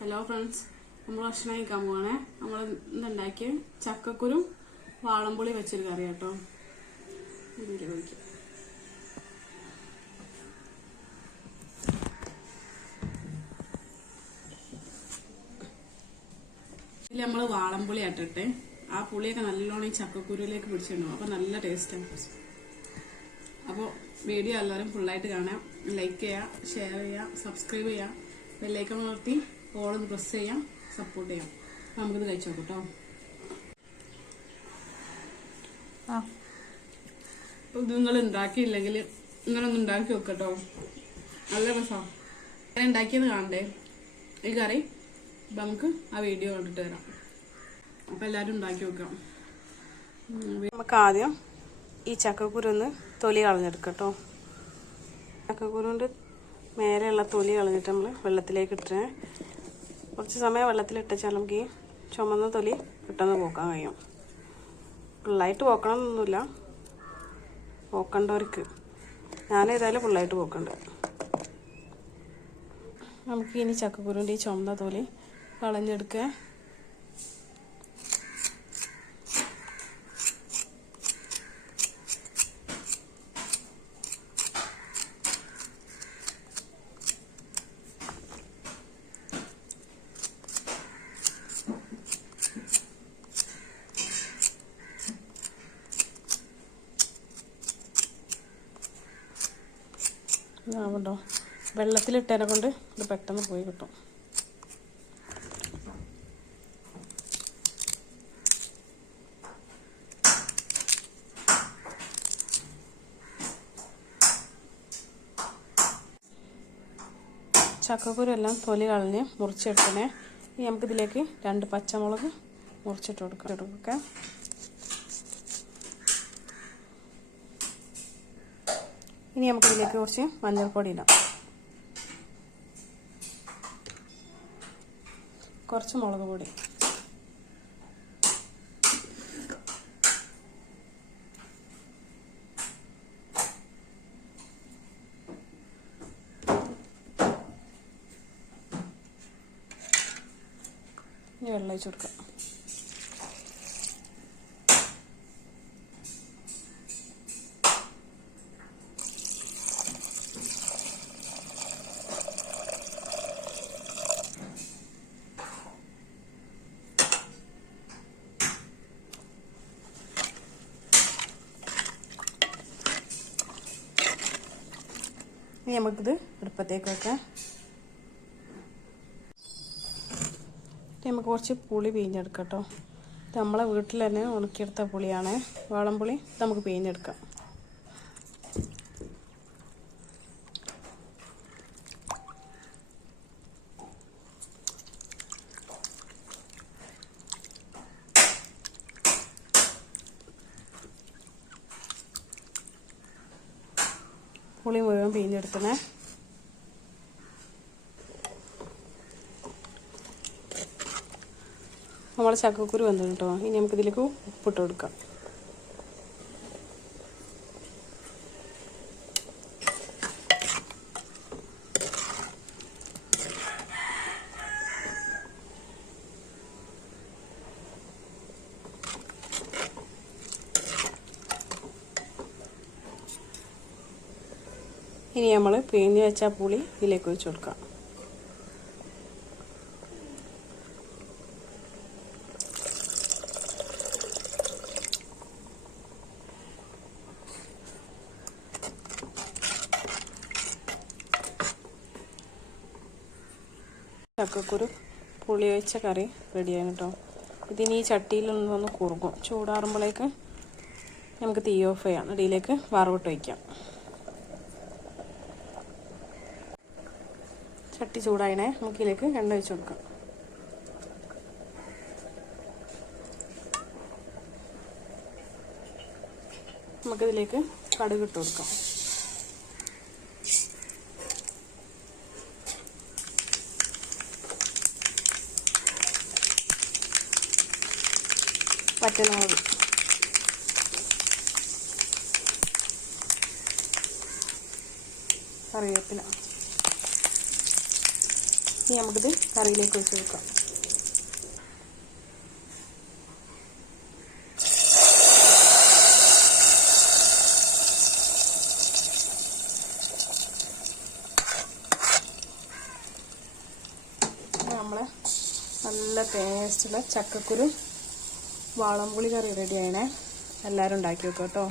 Hello friends നമ്മൾ ഭക്ഷണം കഴിക്കാൻ പോവാണേ. നമ്മൾ ഇന്നുണ്ടാക്കിയ ചക്കക്കുരും വാളംപുളി വെച്ചൊരു കറി കേട്ടോ ഇതിൽ നമ്മൾ വാളംപുളി ആട്ടിട്ടെ. ആ പുളിയൊക്കെ നല്ലോണം ഈ ചക്കക്കുരുവിലേക്ക് പിടിച്ചിട്ടുണ്ടാവും അപ്പൊ നല്ല ടേസ്റ്റാണ് അപ്പോൾ വീഡിയോ എല്ലാവരും ഫുള്ളായിട്ട് കാണാം ലൈക്ക് ചെയ്യുക ഷെയർ ചെയ്യുക സബ്സ്ക്രൈബ് ചെയ്യുക. ബെല്ലൈക്കൺ നിർത്തി ഓളൊന്ന് പ്രസ് ചെയ്യാം സപ്പോർട്ട് ചെയ്യാം. നമുക്കിത് കഴിച്ചു നോക്കാം കേട്ടോ അപ്പോൾ ഇത് നിങ്ങൾ ഉണ്ടാക്കിയില്ലെങ്കിൽ നിങ്ങളൊന്ന് ഉണ്ടാക്കി വെക്കട്ടോ നല്ല രസമാണ് ഞാൻ ഉണ്ടാക്കിയത് കാണണ്ടേ? ഈ കറി? അപ്പം നമുക്ക് ആ വീഡിയോ കണ്ടിട്ട് തരാം അപ്പോൾ എല്ലാവരും ഉണ്ടാക്കി വെക്കാം നമുക്ക് ആദ്യം ഈ ചക്കക്കുരു ഒന്ന് തൊലി കളഞ്ഞെടുക്കട്ടോ ചക്കക്കുരുണ്ട് മേലെയുള്ള തൊലി കളഞ്ഞിട്ട് നമ്മൾ വെള്ളത്തിലേക്ക് ഇട്ടിട്ട് കുറച്ച് സമയം വെള്ളത്തിലിട്ടാൽ നമുക്ക് ഈ ചുമന്ന തൊലി പെട്ടെന്ന് പോക്കാൻ കഴിയും. ഫുള്ളായിട്ട് പോക്കണം എന്നൊന്നുമില്ല പോക്കണ്ടവർക്ക് ഞാനേതായാലും ഫുള്ളായിട്ട് പോക്കണ്ട്. നമുക്ക് ഇനി ചക്കക്കുരുവിന്റെ ഈ ചുമന്ന തൊലി കളഞ്ഞെടുക്കുക. ആവുണ്ടോ വെള്ളത്തിലിട്ടതിനെ കൊണ്ട് ഇത് പെട്ടെന്ന് പോയി കിട്ടും. ചക്കക്കുരു എല്ലാം തൊലി കളഞ്ഞ് മുറിച്ചെടുക്കണേ ഇനി നമുക്കിതിലേക്ക് രണ്ട് പച്ചമുളക് മുറിച്ചിട്ട് കൊടുക്കാം. കൊടുക്കാം. ഇനി നമുക്കിതിലേക്ക് കുറച്ച് മഞ്ഞൾപ്പൊടി ഇടാം. കുറച്ച് മുളക് പൊടി. വെള്ളം ഒഴിച്ച് കൊടുക്കാം ഇനി നമുക്കിത് അടുപ്പത്തേക്ക് വെക്കാം നമുക്ക് കുറച്ച് പുളി പിഴിഞ്ഞെടുക്കാം കേട്ടോ. നമ്മളെ വീട്ടിൽ തന്നെ ഉണക്കിയെടുത്ത പുളിയാണ്. വാളംപുളി നമുക്ക് പിഴിഞ്ഞെടുക്കാം. പുളി മുഴുവൻ പിഴിഞ്ഞെടുക്കണേ നമ്മൾ ചക്കക്കുരു വന്നു കേട്ടോ. ഇനി നമുക്കിതിലേക്ക് ഉപ്പിട്ട് കൊടുക്കാം. ഇനി നമ്മൾ പിഴിഞ്ഞ് വെച്ച പുളി ഇതിലേക്ക് ഒഴിച്ചു കൊടുക്കാം. ചക്കക്കുരു പുളി വെച്ച കറി റെഡിയാണ് കേട്ടോ ഇതിന് ഈ ചട്ടിയിലൊന്നൊന്ന് കുറുകും ചൂടാറുമ്പോഴേക്ക് നമുക്ക് തീ ഓഫ് ചെയ്യാം. അടിയിലേക്ക് വറവിട്ട് വയ്ക്കാം. ചട്ടി ചൂടായണേ നമുക്ക് ഇതിലേക്ക് എണ്ണ ഒഴിച്ച് കൊടുക്കാം. നമുക്കിതിലേക്ക് കടുകിട്ട് കൊടുക്കാം. പച്ചമുളക് കറിവേപ്പില. ഇനി നമുക്കിത് കറിയിലേക്ക് ഒഴിച്ച് ഇനി നമ്മളെ നല്ല ടേസ്റ്റുള്ള ചക്കക്കുരു വാളംപുളി കറി റെഡി ആയണേ എല്ലാവരും ഉണ്ടാക്കി വെക്കാം കേട്ടോ.